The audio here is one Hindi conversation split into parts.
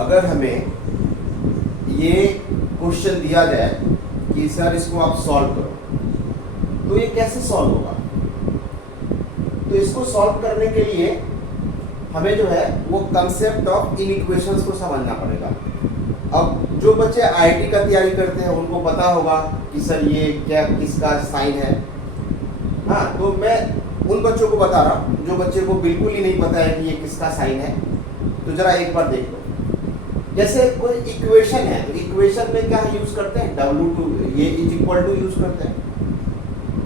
अगर हमें ये क्वेश्चन दिया जाए कि सर इसको आप सॉल्व करो, तो ये कैसे सॉल्व होगा? तो इसको सॉल्व करने के लिए हमें जो है वो कंसेप्ट ऑफ इनइक्वेशंस को समझना पड़ेगा। अब जो बच्चे आईआईटी का तैयारी करते हैं उनको पता होगा कि सर ये क्या किसका साइन है। हाँ, तो मैं उन बच्चों को बता रहा हूँ जो बच्चे को बिल्कुल ही नहीं पता है कि ये किसका साइन है। तो जरा एक बार देख लो, जैसे कोई इक्वेशन है तो इक्वेशन में क्या यूज करते हैं? W2 ये इज इक्वल टू यूज करते हैं,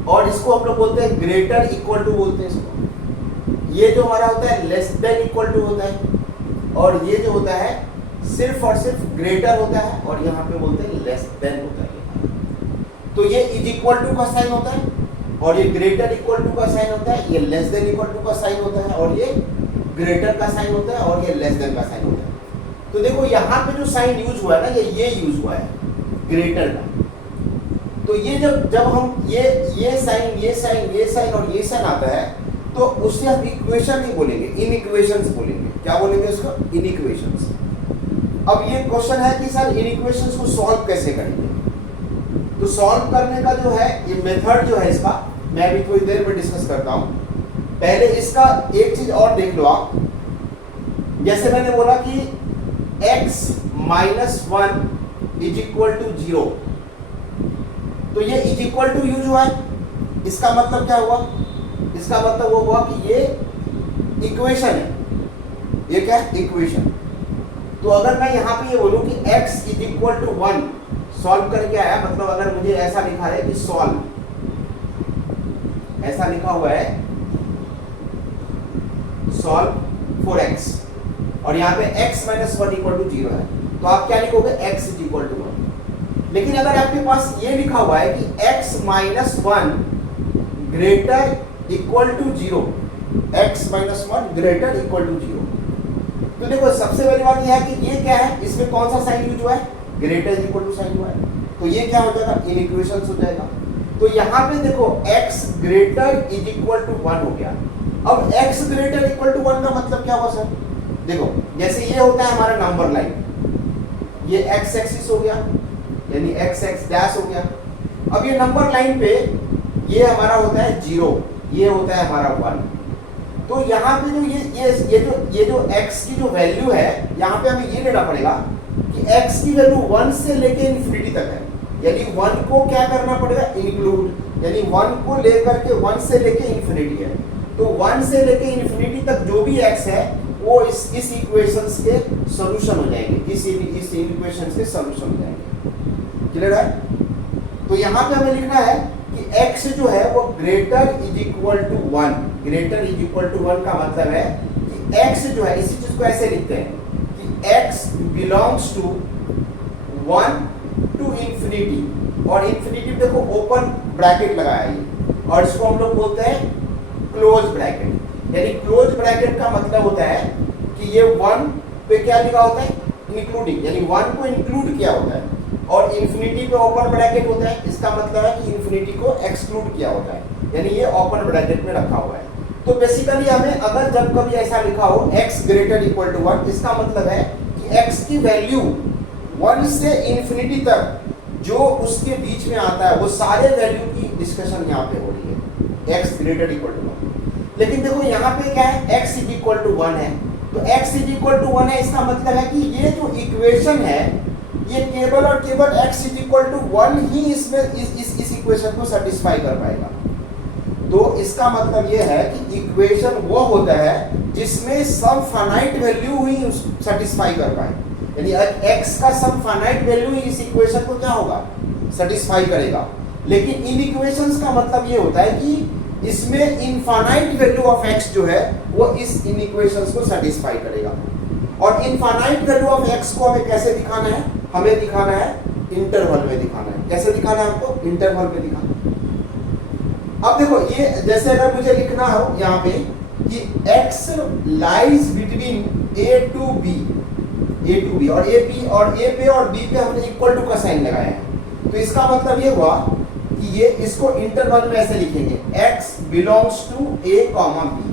और इसको हम लोग बोलते हैं ग्रेटर इक्वल टू बोलते हैं इसको। ये जो हमारा होता है लेस देन इक्वल टू होता है, और ये जो होता है सिर्फ और सिर्फ ग्रेटर होता है, और यहाँ पे बोलते हैं लेस देन होता है। तो ये इज इक्वल टू का साइन होता है, और ये ग्रेटर इक्वल टू का साइन होता है, ये लेस देन इक्वल टू का साइन होता है, और ये ग्रेटर का साइन होता है, और ये लेस देन का साइन होता है। तो देखो यहाँ पे जो साइन यूज हुआ है ना, ये यूज हुआ है ग्रेटर का। तो ये जब हम ये साइन ये साइन ये साइन और ये साइन आता है, तो उससे हम इक्वेशन नहीं बोलेंगे, इनइक्वेशंस बोलेंगे। क्या बोलेंगे उसको? इनइक्वेशंस। अब ये क्वेश्चन है कि सर इनइक्वेशंस को सॉल्व कैसे करेंगे? तो सॉल्व करने का जो है ये मेथड जो है इसका, मैं अभी थोड़ी देर में डिस्कस करता हूं। पहले इसका एक चीज और देख लो आप। जैसे मैंने बोला कि x minus 1 is equal to 0, तो ये इज इक्वल टू यूज हुआ है। इसका मतलब क्या हुआ? इसका मतलब वो हुआ कि ये इक्वेशन है। ये क्या है? इक्वेशन। तो अगर मैं यहाँ पे ये बोलूं कि x is equal to 1 solve करके आया, मतलब अगर मुझे ऐसा लिखा है कि सॉल्व, ऐसा लिखा हुआ है सॉल्व फॉर x, और यहाँ पे x माइनस 1 इक्वल टू 0 है, तो आप क्या लिखोगे? x is equal to 1। लेकिन अगर आपके पास ये लिखा हुआ है कि x minus 1 greater equal to 0, x minus 1 greater equal to 0, तो देखो सबसे पहली बात यह है कि ये क्या है, इसमें कौन सा साइन यूज हुआ है? ग्रेटर इक्वल टू साइन हुआ है। तो ये क्या हो जाएगा? इनइक्वेशंस हो जाएगा। तो यहाँ पे देखो x greater is equal to 1 हो गया। अब x ग्रेटर इक्वल टू 1 का मतलब क्या हुआ सर? देखो जैसे ये होता है हमारा नंबर लाइन, ये x एक्सिस हो गया, यानी x डैश हो गया। अब ये नंबर लाइन पे ये हमारा होता है 0, ये होता है हमारा 1। तो यहाँ पे जो ये जो x की जो वैल्यू है, यहाँ पे हमें ये लेना पड़ेगा कि x की वैल्यू 1 से लेके इन्फिनिटी तक है, यानी 1 को क्या करना पड़ेगा? इंक्लूड, यानी 1 को लेकर के 1 से लेके इन्फिनिटी है। तो 1 से लेके इन्फिनिटी तक जो भी x है वो इस इक्वेशंस के सॉल्यूशन हो जाएंगे, इस इक्वेशंस के सॉल्यूशन हो जाएंगे। क्लियर है? तो यहाँ पे हमें लिखना है कि x जो है वो greater is equal to 1, greater is equal to 1 का मतलब है कि x जो है, इसी चीज को ऐसे लिखते हैं कि x belongs to 1 to infinity, और इंफिनिटी देखो ओपन ब्रैकेट लगाया है, और इसको हम लोग बोलते हैं क्लोज ब्रैकेट। यानी क्लोज ब्रैकेट का मतलब होता है कि ये 1 पे क्या लिखा होता है? इंक्लूडिंग, यानी 1 को इंक्लूड किया होता है, और इंफिनिटी पे ओपन ब्रैकेट होता है। इसका मतलब है कि इंफिनिटी को एक्सक्लूड किया होता है, यानी ये ओपन ब्रैकेट में रखा हुआ है। तो बेसिकली हमें अगर जब कभी ऐसा लिखा हो x ग्रेटर इक्वल टू 1, इसका मतलब है कि x की वैल्यू 1 से इंफिनिटी तक जो उसके बीच में आता है वो सारे वैल्यू की डिस्कशन यहाँ पे हो रही है, x ग्रेटर इक्वल टू 1। लेकिन देखो यहाँ पे क्या है? x इज इक्वल टू 1 है, तो x इज इक्वल टू 1 है, इसका मतलब है कि ये जो इक्वेशन है ये केवल और केवल x इज इक्वल टू 1 ही इसमें इस इक्वेशन को सेटिस्फाई कर पाएगा। तो इसका मतलब ये है कि इक्वेशन वो होता है जिसमें सम फाइनाइट वैल्यू ही सेटिस्फाई कर पाए, यानी x का सम फाइनाइट वैल्यू ही इस इक्वेशन को क्या होगा? सेटिस्फाई करेगा। लेकिन इन इक्वेशंस का मतलब ये होता है कि इसमें इनफाइनाइट वैल्यू ऑफ x जो है वो इस इन इक्वेशंस को सेटिस्फाई करेगा। और इनफाइनाइट वैल्यू ऑफ x को हमें कैसे दिखाना है? हमें दिखाना है इंटरवल में दिखाना है। कैसे दिखाना है हमको? इंटरवल में दिखाना है। अब देखो ये जैसे अगर मुझे लिखना हो यहाँ पे कि x lies between a to b, और a पे और b पे हमने इक्वल टू का साइन लगाया है, तो इसका मतलब ये हुआ कि ये इसको इंटरवल में ऐसे लिखेंगे x belongs to a, b,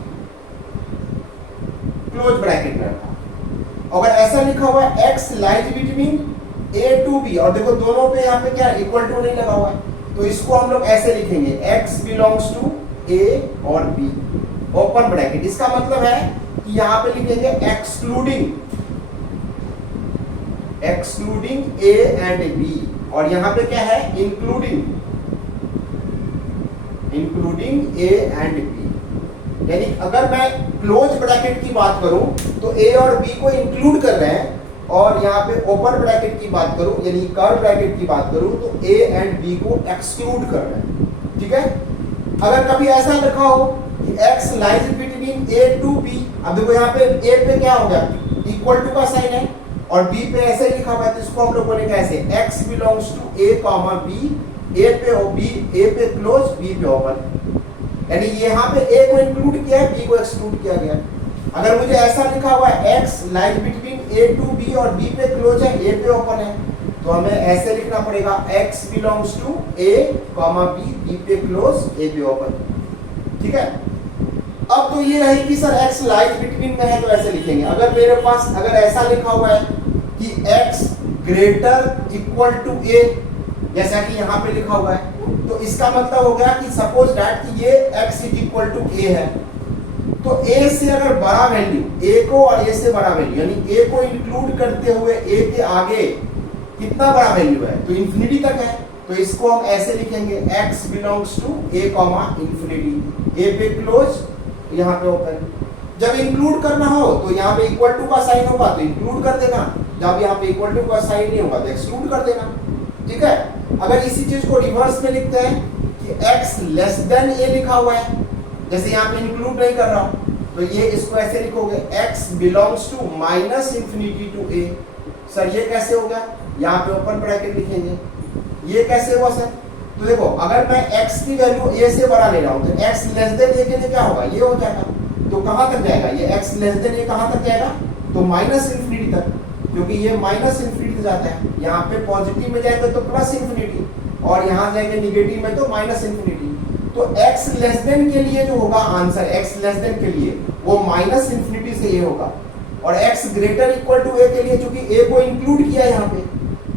close bracket में रखा। अगर ऐसा लिखा हुआ है x lies between a to b, और देखो दोनों पे यहाँ पे क्या इक्वल टू नहीं लगा हुआ है, तो इसको हम लोग ऐसे लिखेंगे x बिलोंग्स टू a और b ओपन ब्रैकेट। इसका मतलब है कि यहाँ पे लिखेंगे एक्सक्लूडिंग a एंड b, और यहाँ पे क्या है इंक्लूडिंग a एंड b। यानी अगर मैं क्लोज ब्रैकेट की बात करूं तो a और b को इंक्लूड कर रहे हैं, और यहाँ पे ओपन ब्रैकेट की बात करूं यानी कर्व ब्रैकेट की बात करूं तो a एंड b को एक्सक्लूड कर रहे हैं। ठीक है, अगर कभी ऐसा लिखा हो कि x lies between a to b, अब देखो यहाँ पे a पे क्या हो गया इक्वल टू का साइन है, और b पे ऐसे ही लिखा हुआ है, तो इसको हम लोग बोलेंगे ऐसे x belongs to a comma b, a पे क्लोज b पे ओपन। यानी यहाँ पे a को इंक्लूड किया है, b को एक्सक्लूड किया गया। अगर मुझे ऐसा लिखा हुआ है x lies between a to b और b पे क्लोज है, a पे ओपन है, तो हमें ऐसे लिखना पड़ेगा x belongs to a comma b, b पे क्लोज a पे ओपन। ठीक है, अब तो ये रही कि सर x लाइज बिटवीन में है तो ऐसे लिखेंगे। अगर मेरे पास अगर ऐसा लिखा हुआ है कि x greater equal to a, जैसा कि यहाँ पे लिखा हुआ है, तो इसका मतलब हो गया कि सपोज दैट कि ये x is equal to a है, तो a से अगर बड़ा वैल्यू a को और a से बड़ा वैल्यू यानी a को इंक्लूड करते हुए a के आगे कितना बड़ा वैल्यू है तो इंफिनिटी तक है, तो इसको हम ऐसे लिखेंगे x belongs to a comma infinity, a पे क्लोज यहाँ पे ओपन। जब इंक्लूड करना हो तो यहाँ पे इक्वल टू का साइन होगा तो इंक्लूड कर देना, जब यहाँ पे इक्वल टू का साइन नहीं होगा तो एक्सक्लूड कर देना। ठीक है, अगर इसी चीज को रिवर्स में लिखते हैं कि x लेस देन a लिखा हुआ है, जैसे यहाँ पे इंक्लूड नहीं कर रहा हूं, तो ये इसको ऐसे लिखोगे x belongs to minus infinity to a। Sir ये कैसे हो गया, यहाँ पे ओपन ब्रैकेट लिखेंगे, ये कैसे हुआ सर? तो देखो अगर मैं x की वैल्यू a से बड़ा ले रहा हूँ तो x लेस देन a के लिए क्या होगा, ये हो जाएगा, तो कहाँ तक जाएगा ये x लेस देन a, कहाँ तक जाएगा तो माइनस इंफिनिटी तक, क्योंकि ये माइनस इंफिनिटी तक जाता है। यहाँ पे पॉजिटिव में जाएगा तो प्लस इंफिनिटी, और यहाँ जाएंगे निगेटिव में तो माइनस इंफिनिटी। तो x लेस देन के लिए जो होगा आंसर, x लेस देन के लिए वो माइनस इंफिनिटी से ये होगा, और x greater equal to a के लिए चूंकि a को इंक्लूड किया यहाँ पे,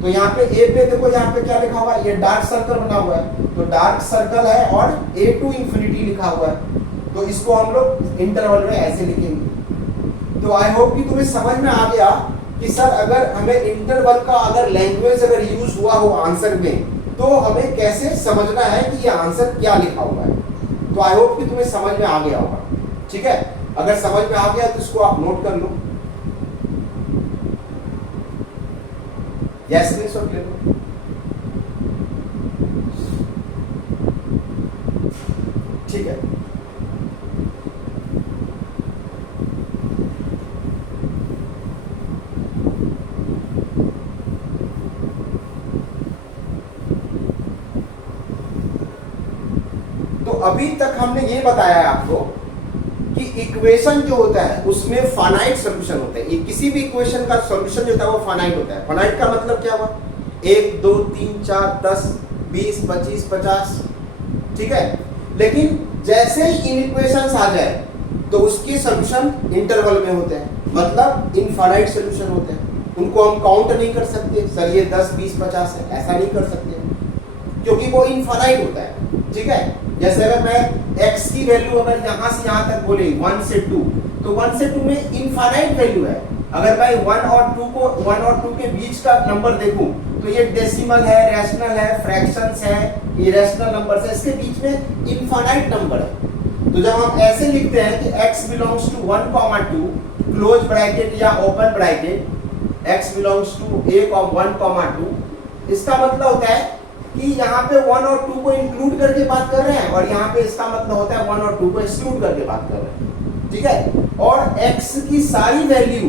तो यहाँ पे a पे देखो यहाँ पे क्या लिखा हुआ है, ये डार्क सर्कल बना हुआ है, तो डार्क सर्कल है और a टू इंफिनिटी लिखा हुआ है, तो इसको हम लोग इंटरवल में ऐसे लिखेंगे। तो आई होप कि तुम्हें समझ में आ गया कि सर अगर हमें इंटरवल का अगर लैंग्वेज अगर यूज हुआ हो आंसर में तो हमें कैसे समझना है कि ये आंसर क्या लिखा हुआ है। तो आई होप कि तुम्हें समझ में आ गया होगा। ठीक है, अगर समझ में आ गया तो इसको आप नोट कर लो या स्क्रीनशॉट ले लो। ठीक है, अभी तक हमने ये बताया है आपको कि इक्वेशन जो होता है उसमें फाइनाइट सॉल्यूशन होता है। किसी भी इक्वेशन का सॉल्यूशन जो होता है वो फाइनाइट होता है। फाइनाइट का मतलब क्या हुआ, 1 2 3 4 10 20 25 50। ठीक है, लेकिन जैसे ही इन इक्वेशंस आ जाए तो उसके सॉल्यूशन इंटरवल में होते हैं, मतलब इनफाइनाइट सॉल्यूशन होते हैं। उनको हम काउंट नहीं कर सकते, सर ये 10 20 50 है, ऐसा नहीं कर सकते क्योंकि वो इनफाइनाइट होता है। ठीक है, जैसे अगर मैं x की वैल्यू अगर यहाँ से यहाँ तक बोले 1 से 2, तो 1 से 2 में इनफाइनाइट वैल्यू है। अगर मैं 1 और 2 के बीच का नंबर देखूं तो ये डेसिमल है, रैशनल है, फ्रैक्शंस है, इरेशनल नंबर्स है, इसके बीच में इनफाइनाइट नंबर है। तो जब हम ऐसे लिखते हैं कि x belongs to 1, 2 close bracket या open bracket, x belongs to a 1, 2, इसका मतलब होता है कि यहाँ पे 1 और 2 को इंक्लूड करके बात कर रहे हैं, और यहाँ पे इसका मतलब होता है 1 और 2 को एक्सक्लूड करके बात कर रहे हैं। ठीक है, और x की सारी वैल्यू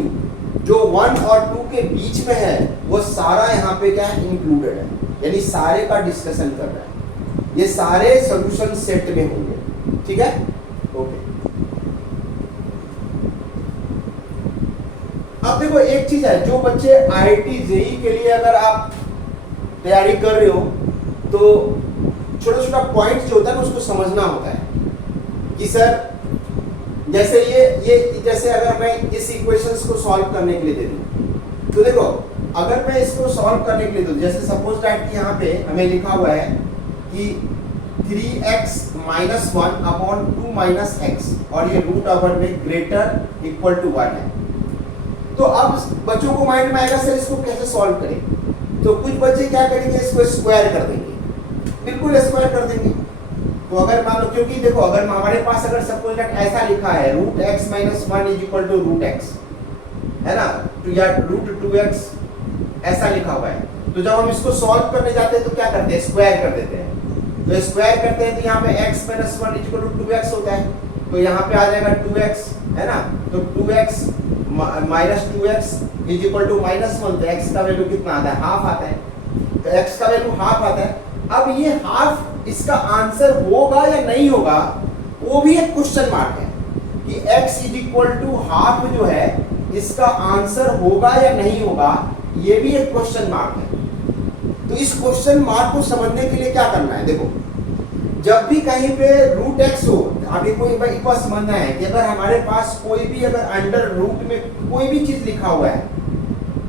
जो 1 और 2 के बीच में है वो सारा यहाँ पे क्या है, इंक्लूडेड है, यानी सारे का डिस्कशन कर रहे हैं। ये सारे सॉल्यूशन सेट में होंगे। ठीक है, ओके। अब देखो एक चीज है, जो बच्चे IIT JEE के लिए अगर आप तैयारी कर रहे हो तो छोटा छोटा पॉइंट जो होता है ना उसको समझना होता है कि सर जैसे ये जैसे अगर मैं इस इक्वेशंस को सॉल्व करने के लिए दे दूं, तो देखो अगर मैं इसको सॉल्व करने के लिए दूं, जैसे सपोज दैट कि यहाँ पे हमें लिखा हुआ है कि 3x minus 1 upon 2 minus x, और ये रूट ओवर में ग्रेटर इक्वल टू 1 है। तो अब बच्चों को माइंड में आएगा सर इसको कैसे सॉल्व करें, तो कुछ बच्चे क्या करेंगे, इसको स्क्वायर कर देंगे, बिल्कुल स्क्वायर कर देंगे। तो अगर मान लो, क्योंकि देखो अगर हमारे पास अगर सपोज दैट ऐसा लिखा है root x minus 1 is equal to root x, है ना, तो या रूट 2x ऐसा लिखा हुआ है, तो जब हम इसको सॉल्व करने जाते हैं तो क्या करते हैं, स्क्वायर कर देते हैं। तो स्क्वायर करते हैं तो यहाँ पे x minus 1 is equal to 2x होता है, तो यहाँ पे आ जाएगा 2x, है ना, तो 2x minus 2x is equal to minus 1, तो x का वैल्यू कितना आता है, हाफ आता है, तो x का वैल्यू हाफ आता है। अब ये हाफ इसका आंसर होगा या नहीं होगा, वो भी एक क्वेश्चन मार्क है कि x is equal to half जो है इसका आंसर होगा या नहीं होगा, ये भी एक क्वेश्चन मार्क है। तो इस क्वेश्चन मार्क को समझने के लिए क्या करना है, देखो जब भी कहीं पे रूट एक्स हो, अभी कोई एक बात समझना है कि अगर हमारे पास कोई भी अगर अंडर रूट में कोई भी चीज लिखा हुआ है,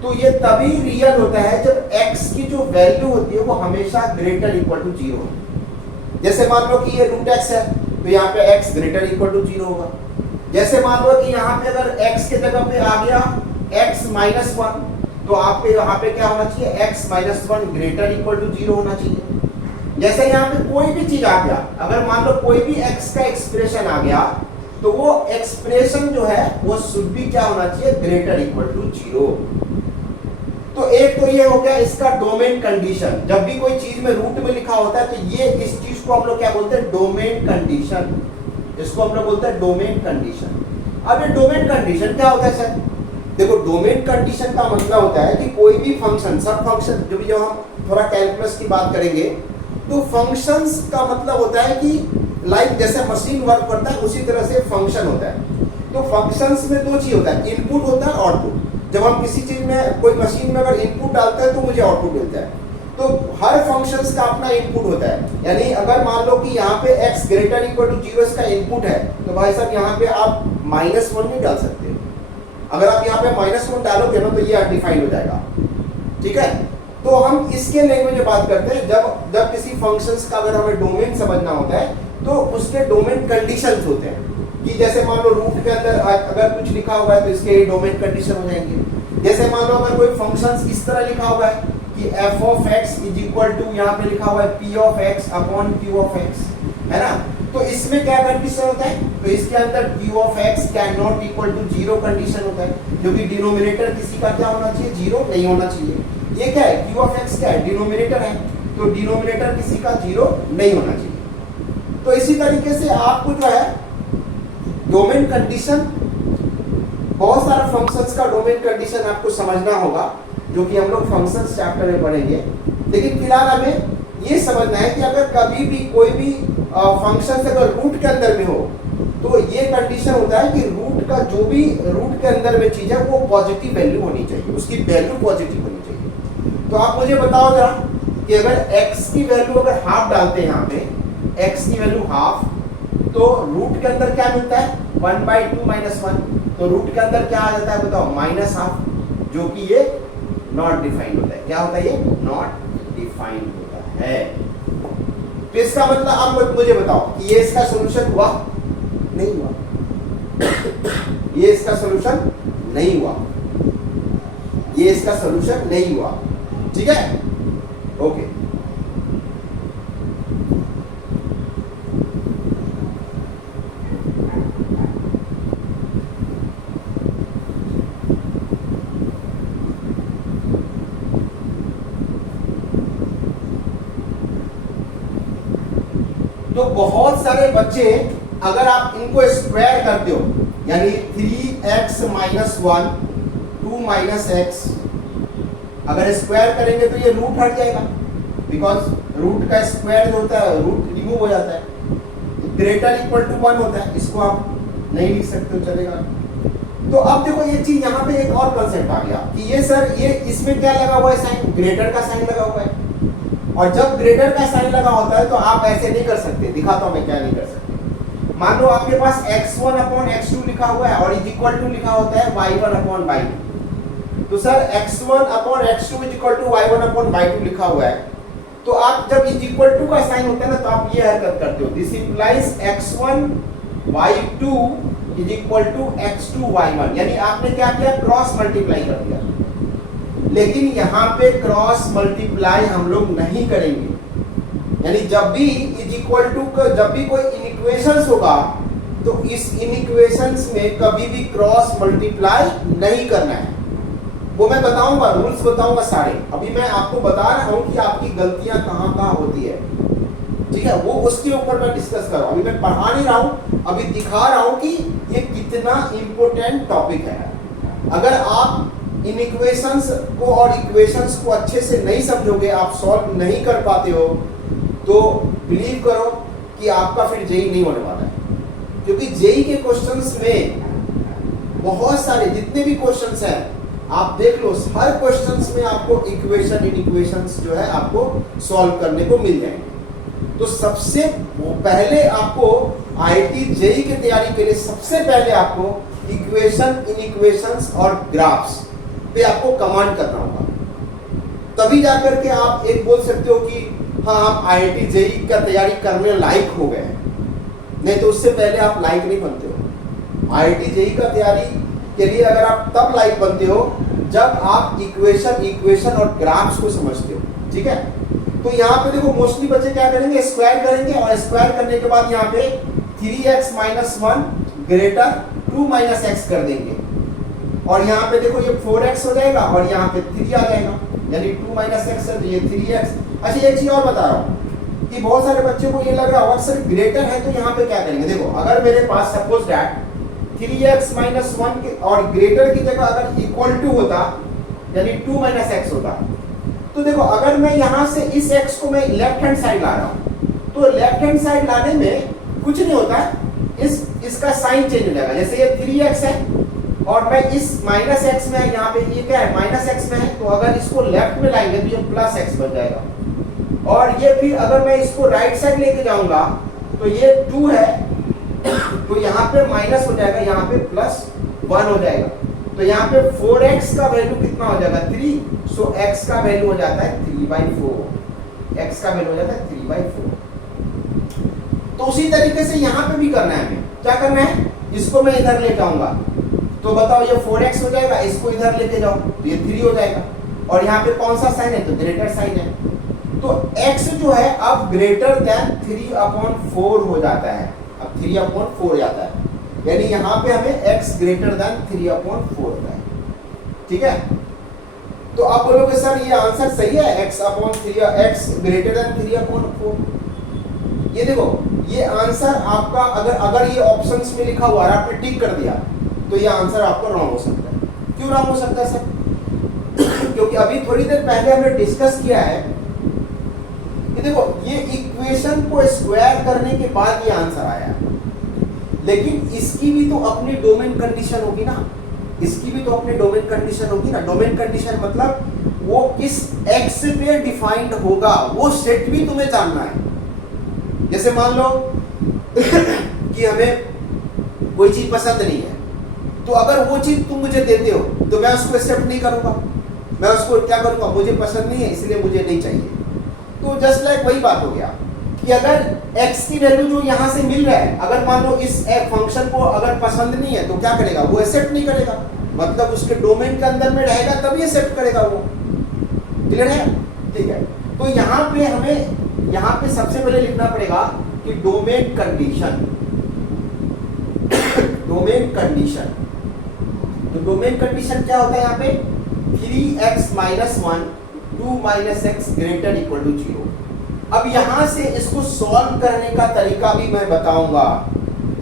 तो ये तभी रियल होता है जब x की जो वैल्यू होती है वो हमेशा ग्रेटर इक्वल टू 0 हो। जैसे मान लो कि ये रूट x है, तो यहाँ पे x ग्रेटर इक्वल टू 0 होगा। जैसे मान लो कि यहाँ पे अगर x के जगह पे आ गया x माइनस 1, तो आपके यहाँ पे क्या होना चाहिए, x minus 1 greater equal to 0 होना चाहिए। जैसे यहाँ पे कोई भी चीज आ गया, अगर मान लो कोई भी x का एक्सप्रेशन आ गया, तो वो एक्सप्रेशन जो है वो शुड भी क्या होना चाहिए, ग्रेटर इक्वल टू 0। तो एक तो ये हो गया इसका डोमेन कंडीशन, जब भी कोई चीज में रूट में लिखा होता है तो ये इस चीज को हम लोग क्या बोलते हैं, डोमेन कंडीशन, इसको हम लोग बोलते हैं डोमेन कंडीशन। अब ये डोमेन कंडीशन क्या होता है सर, देखो डोमेन कंडीशन का मतलब होता है कि कोई भी फंक्शन, सब फंक्शन जब हम थोड़ा कैलकुलस की बात करेंगे, तो फंक्शंस का मतलब होता है कि लाइक जैसे मशीन वर्क करता है उसी तरह से फंक्शन होता है। तो फंक्शंस में दो चीज होता है, इनपुट होता है, आउटपुट। जब हम किसी चीज में कोई मशीन में अगर इनपुट डालते हैं तो मुझे आउटपुट मिलता है। तो हर फंक्शंस का अपना इनपुट होता है, यानी अगर मान लो कि यहाँ पे x ग्रेटर इक्वल टू 0 इसका इनपुट है, तो भाई साहब यहाँ पे आप -1 नहीं डाल सकते। अगर आप यहाँ पे -1 डालोगे ना तो ये अनडिफाइंड हो जाएगा, ठीक है। तो हम इसके लैंग्वेज में बात करते हैं, जब किसी फंक्शंस का अगर हमें डोमेन समझना होता है तो उसके डोमेन कंडीशंस होते हैं, कि जैसे मान लो रूट के अंदर अगर कुछ लिखा हुआ है तो इसके डोमेन कंडीशन हो जाएंगे। जैसे मान लो अगर कोई फंक्शंस इस तरह लिखा हुआ है कि f of x is equal to, यहाँ पे लिखा हुआ है p of x upon q of x, है ना, तो इसमें क्या कंडीशन होता है, तो इसके अंदर q of x can not equal to 0 condition होता है, क्योंकि डिनोमिनेटर किसी का क्या होना चाहिए, 0 नहीं होना चाहिए। ये क्या है, q ऑफ x क्या है, डिनोमिनेटर है, तो डिनोमिनेटर किसी का 0 नहीं होना चाहिए। तो इसी तरीके से आपको जो है डोमेन कंडीशन, बहुत सारा फंक्शंस का डोमेन कंडीशन आपको समझना होगा, जो कि हम लोग फंक्शंस चैप्टर में पढ़ेंगे। लेकिन फिलहाल हमें ये समझना है कि अगर कभी भी कोई भी फंक्शन अगर रूट के अंदर में हो, तो ये कंडीशन होता है कि रूट का जो भी रूट के अंदर में चीज है वो पॉजिटिव वैल्यू होनी चाहिए, उसकी वैल्यू पॉजिटिव होनी चाहिए। तो आप मुझे बताओ जरा कि अगर x की वैल्यू अगर हाफ डालते हैं, यहाँ पे x की वैल्यू हाफ, तो रूट के अंदर क्या मिलता है, 1/2 माइनस 1, तो रूट के अंदर क्या आ जाता है बताओ, -हाफ, जो कि ये नॉट डिफाइंड होता है। क्या होता है, ये नॉट डिफाइंड होता है। तो इसका मतलब आप मुझे बताओ कि ये इसका सॉल्यूशन हुआ, नहीं हुआ, ये इसका सॉल्यूशन नहीं हुआ, ये इसका सॉल्यूशन नहीं हुआ, ठीक है, ओके। तो बहुत सारे बच्चे अगर आप इनको स्क्वायर करते हो, यानी 3x माइनस 1 2 माइनस एक्स, अगर स्क्वायर करेंगे तो ये रूट हट जाएगा, बिकॉज रूट का स्क्वायर जो होता है रूट रिमूव हो जाता है, ग्रेटर इक्वल टू 1 होता है, इसको आप नहीं लिख सकते हो, चलेगा। तो अब देखो ये चीज यहाँ पे एक और कंसेप्ट आ गया कि ये सर ये इसमें क्या लगा हुआ है, साइन, ग्रेटर का साइन लगा हुआ है, और जब ग्रेटर का साइन लगा होता है तो आप ऐसे नहीं कर सकते, दिखाता हूं मैं क्या नहीं कर सकते। मान लो आपके पास x1 अपॉन x2 लिखा हुआ है और इज इक्वल टू लिखा होता है y1 अपॉन y2। तो sir x1 upon x2 is equal to y1 upon y2 लिखा हुआ है, तो आप जब इज इक्वल टू का साइन होता है ना, तो आप ये हरकत करते हो, this implies x1 y2 is equal to x2 y1, यानी आपने क्या किया, क्रॉस मल्टीप्लाई कर दिया। लेकिन यहाँ पे क्रॉस मल्टीप्लाई हम लोग नहीं करेंगे, यानी जब भी इज इक्वल टू जब भी कोई इनइक्वेशंस होगा तो इस इनइक्वेशंस में कभी भी क्रॉस मल्टीप्लाई नहीं करना है। वो मैं बताऊंगा, रूल्स बताऊंगा सारे। अभी मैं आपको बता रहा हूं कि आपकी गलतियां कहां कहां होती है, ठीक है, वो उसके ऊपर मैं डिस्कस कर रहा हूं। अभी मैं पढ़ा नहीं रहा हूं, अभी दिखा रहा हूं कि ये कितना इंपॉर्टेंट टॉपिक है। अगर आप इनइक्वेशंस को और इक्वेशंस को अच्छे से नहीं समझोगे, आप सॉल्व नहीं कर पाते हो, तो बिलीव करो कि आपका फिर जेई नहीं होने वाला है। क्योंकि जेई के क्वेश्चंस में बहुत सारे जितने भी क्वेश्चंस हैं आप देख लो, हर क्वेश्चंस में आपको इक्वेशन इनइक्वेशंस जो है आपको सॉल्व करने को मिल जाएंगे। तो सबसे पहले आपको आईआईटी जेई की तैयारी के लिए सबसे पहले आपको इक्वेशन इनइक्वेशंस और ग्राफ्स पे आपको कमांड करना होगा, तभी जाकर के आप एक बोल सकते हो कि हाँ आप आईआईटी जेई का तैयारी करने लायक हो गए। नहीं तो उससे पहले आप लायक नहीं बनते हो। आईआईटी जेई का तैयारी के लिए अगर आप तब लायक बनते हो जब आप इक्वेशन और ग्राफ्स को समझते हो, ठीक है। तो यहाँ पे देखो मोस्टली बच्चे क्या करेंगे, स्क्वायर करेंगे और स्क्वायर करने के बाद यहाँ पे 3x - 1 ग्रेटर 2 - x कर देंगे और यहाँ पे देखो ये 4x हो जाएगा और यहाँ पे 3 आ जाएगा, यानी 2 - x है तो ये 3x। अच्छा एक चीज और बता रहा हूँ कि बहुत सारे बच्चों को ये लग रहा होगा सर ग्रेटर है तो यहाँ पे क्या करेंगे। देखो अगर मेरे पास सपोज दैट 3x - 1 और ग्रेटर की जगह अगर इक्वल टू होता, यानी 2 - x होता, तो देखो अगर मैं यहाँ से इस x को मैं लेफ्ट हैंड साइड ला रहा हूँ, तो लेफ्ट हैंड साइड लाने में कुछ नहीं होता है, इसका साइन चेंज हो जाएगा। जैसे ये 3x है और मैं इस -x में, यहाँ पे ये क्या है -x में है, तो अगर इसको लेफ्ट में लाएंगे तो ये +x बन जाएगा। और ये फिर अगर मैं इसको राइट साइड लेके जाऊंगा तो ये 2 है, तो यहाँ पे माइनस हो जाएगा, यहाँ पे +1 हो जाएगा। तो यहाँ पे 4x का वैल्यू कितना हो जाएगा 3, सो x का वैल्यू हो जाता है 3/4, x का वैल्यू हो जाता है 3/4। तो उसी तरीके से यहाँ पे भी करना है, हमें क्या करना है, इसको मैं इधर ले जाऊंगा तो बताओ ये 4x हो जाएगा, इसको इधर लेके जाओ तो ये 3 हो जाएगा। और यहाँ पे कौन सा साइन है, तो ग्रेटर साइन है, तो x जो है अब ग्रेटर देन 3/4 हो जाता है, अब 3/4 जाता है, यानी यहाँ पे हमें x ग्रेटर देन 3/4 होता है, ठीक है। तो आप बोलोगे सर ये आंसर सही है, x ग्रेटर देन 3/4। ये देखो ये आंसर आपका अगर ये ऑप्शंस में लिखा हुआ है आपने टिक कर दिया तो ये आंसर आपका रॉन्ग हो सकता है। क्यों रॉन्ग हो सकता है सर? क्योंकि अभी थोड़ी देर पहले हमने डिस्कस किया है कि देखो ये इक्वेशन को स्क्वायर करने के बाद ये आंसर आया, लेकिन इसकी भी तो अपनी डोमेन कंडीशन होगी ना, इसकी भी तो अपनी डोमेन कंडीशन होगी ना। डोमेन कंडीशन मतलब वो किस x पे डिफाइंड होगा, वो सेट भी तुम्हें जानना है। जैसे मान लो कि हमें कोई चीज पसंद नहीं है, तो अगर वो चीज तुम मुझे देते हो तो मैं उसको एक्सेप्ट नहीं करूंगा, मैं उसको क्या करूंगा, मुझे पसंद नहीं है इसलिए मुझे नहीं चाहिए। तो जस्ट लाइक वही बात हो गया कि अगर x की वैल्यू जो यहाँ से मिल रहा है, अगर मान लो इस फंक्शन को अगर पसंद नहीं है तो क्या करेगा, वो एक्सेप्ट नहीं करेगा, मतलब उसके डोमेन के अंदर में रहेगा तभी एक्सेप्ट करेगा वो। क्लियर है? ठीक है। तो यहाँ पे हमें यहाँ पे सबसे पहले लिखना पड़ेगा कि डोमेन कंडीशन। डोमेन कंडीशन, तो डोमेन कंडीशन क्या होता है यहाँ पे, 3x - 1 2 - x greater equal to 0। अब यहां से इसको सॉल्व करने का तरीका भी मैं बताऊंगा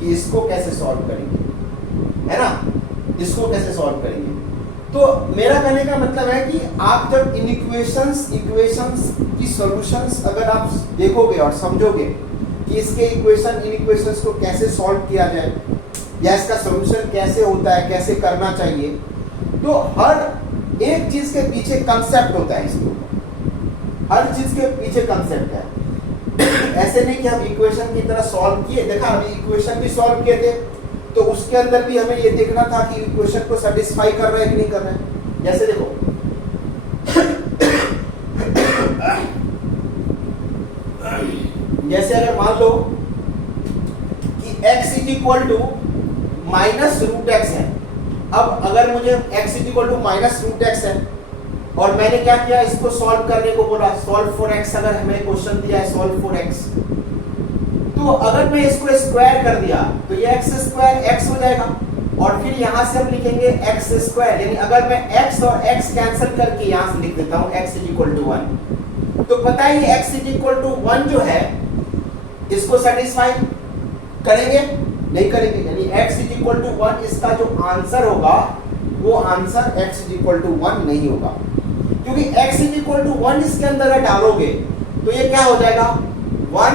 कि इसको कैसे सॉल्व करेंगे, है ना, इसको कैसे सॉल्व करेंगे। तो मेरा कहने का मतलब है कि आप जब इक्वेशंस की सॉल्यूशंस अगर आप देखोगे और समझोगे कि इसके इक्वेशन इक्वेशंस को कैसे सॉल्व किया जाए या इसका सॉल्यूशन कैसे होता है, कैसे करना चाहिए, तो हर एक चीज के पीछे कंसेप्ट होता है, इसके ऊपर हर चीज के पीछे कंसेप्ट है। ऐसे नहीं कि हम इक्वेशन की तरह सॉल्व किए, देखा अभी इक्वेशन भी सॉल्व किए थे तो उसके अंदर भी हमें ये देखना था कि इक्वेशन को सेटिस्फाई कर रहा है कि नहीं कर रहा है। जैसे देखो जैसे अगर मान लो कि x is equal to minus root x है, अब अगर मुझे x is equal to minus root x है और मैंने क्या किया, इसको सॉल्व करने को बोला, सॉल्व फॉर x, अगर हमें क्वेश्चन दिया है सॉल्व फॉर x, तो अगर मैं इसको स्क्वायर कर दिया तो ये x स्क्वायर x हो जाएगा और फिर यहां से हम लिखेंगे x स्क्वायर, यानी अगर मैं x और x कैंसिल करके यहां से लिख देता हूं x इज इक्वल टू 1, तो पता है ये x इज इक्वल टू 1 जो है इसको सेटिस्फाई करेंगे नहीं करेंगे, यानी x इज इक्वल टू 1 इसका जो आंसर होगा वो answer x is equal to 1 नहीं होगा, क्योंकि x इज इक्वल टू 1 इसके अंदर डालोगे तो ये क्या हो जाएगा 1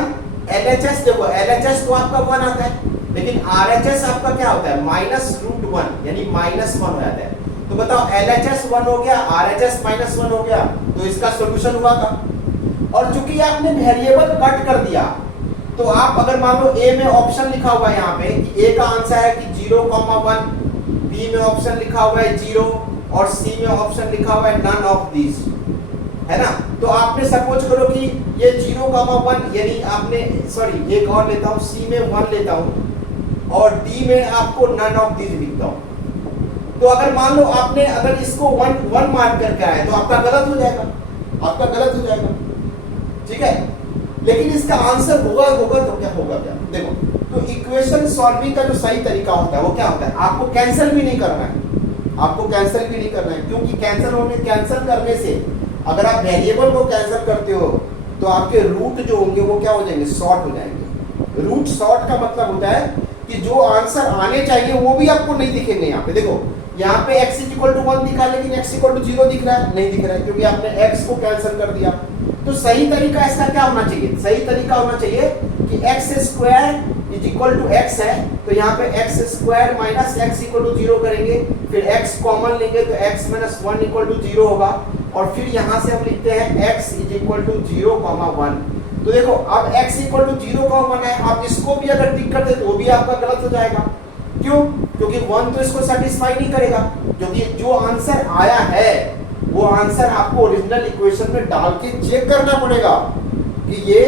LHS, देखो LHS तो आपका 1 आता है लेकिन RHS आपका क्या होता है माइनस रूट 1, यानी माइनस 1 हो जाता है। तो बताओ LHS 1 हो गया, RHS माइनस 1 हो गया, तो इसका सॉल्यूशन हुआ का। और चूंकि आपने वेरिएबल कट कर दिया तो आप अगर मान लो A में ऑप्शन लिखा हुआ है यहाँ पे कि A का आंसर है कि 0,1, B में ऑप्शन लिखा हुआ है 0 और C में ऑप्शन लिखा हुआ है नन ऑफ दीज, है ना। तो आपने सपोज करो कि ये 0,1 यानी आपने सॉरी एक और लेता हूँ, C में 1 लेता हूँ और D में आपको नन ऑफ दीज लिखता हूँ। तो अगर मान लो आपने अगर इसको 1 मार्क करके आए तो आपका गलत हो जाएगा, आपका गलत हो जाएगा, ठीक है। लेकिन इसका आंसर होगा तो क्या होगा, क्या देखो, तो इक्वेशन सॉल्विंग का जो सही तरीका होता है वो क्या होता है, आपको कैंसिल भी नहीं करना है, आपको कैंसिल भी नहीं करना है, क्योंकि कैंसिल करने से अगर आप वेरिएबल को कैंसिल करते हो तो आपके रूट जो होंगे वो क्या हो जाएंगे, शॉर्ट हो जाएंगे। रूट शॉर्ट का मतलब होता है कि जो आंसर आने चाहिए वो भी आपको नहीं दिखेंगे। यहाँ पे देखो, यहाँ पे x इज इक्वल टू 1 दिखा लेकिन x इक्वल टू 0 दिख रहा है, नहीं दिख रहा है क्योंकि आपने x को कैंसिल कर दिया। तो सही तरीका इसका क्या होना चाहिए, सही तरीका होना चाहिए कि x square is equal to x है तो यहाँ पे x square minus x equal to 0 करेंगे, फिर x कॉमन लेंगे तो x माइनस 1 इक्वल टू 0 होगा और फिर यहाँ से हम लिखते हैं x इज इक्वल टू 0,1। तो देखो अब x इक्वल टू 0,1 है, आप इसको भी अगर टिक कर दे तो वो भी आपका गलत हो जाएगा। क्यों, क्योंकि 1 तो इसको सेटिस्फाई नहीं करेगा, क्योंकि जो आंसर आया है वो आंसर आपको ओरिजिनल इक्वेशन में डाल के चेक करना पड़ेगा कि ये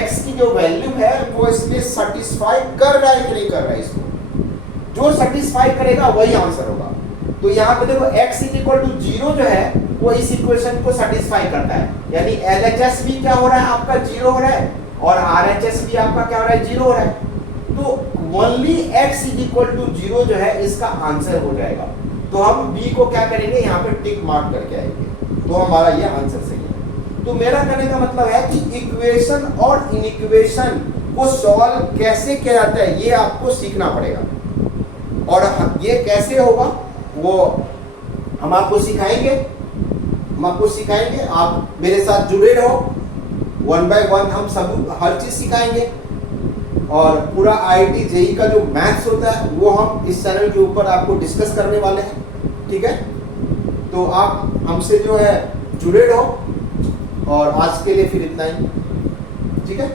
x की जो वैल्यू है वो इसमें सेटिस्फाई कर रहा है कि नहीं कर रहा है। इसको जो सेटिस्फाई करेगा वही आंसर होगा। तो यहाँ पे देखो x इज इक्वल टू 0 जो है वो इस इक्वेशन को सेटिस्फाई करता है, यानी LHS भी क्या हो रहा है आपका 0 हो रहा है और RHS भी आपका क्या हो रहा है 0 हो रहा है। तो only x is equal to 0 जो है इसका आंसर हो जाएगा। तो हम b को क्या करेंगे, यहाँ पे टिक मार्क करके आएंगे तो हमारा ये आंसर सही है। तो मेरा कहने का मतलब है कि इक्वेशन और इनइक्वेशन को सॉल्व कैसे किया जाता है ये आपको सीखना पड़ेगा और ये कैसे होगा वो हम आपको सिखाएंगे, आप मेरे साथ जुड़े रहो, 1 बाय 1 हम सब हर चीज सिखाएंगे और पूरा IIT JEE का जो मैथ्स होता है वो हम इस चैनल के ऊपर आपको डिस्कस करने वाले हैं, ठीक है। तो आप हमसे जो है जुड़े रहो और आज के लिए फिर इतना ही, ठीक है।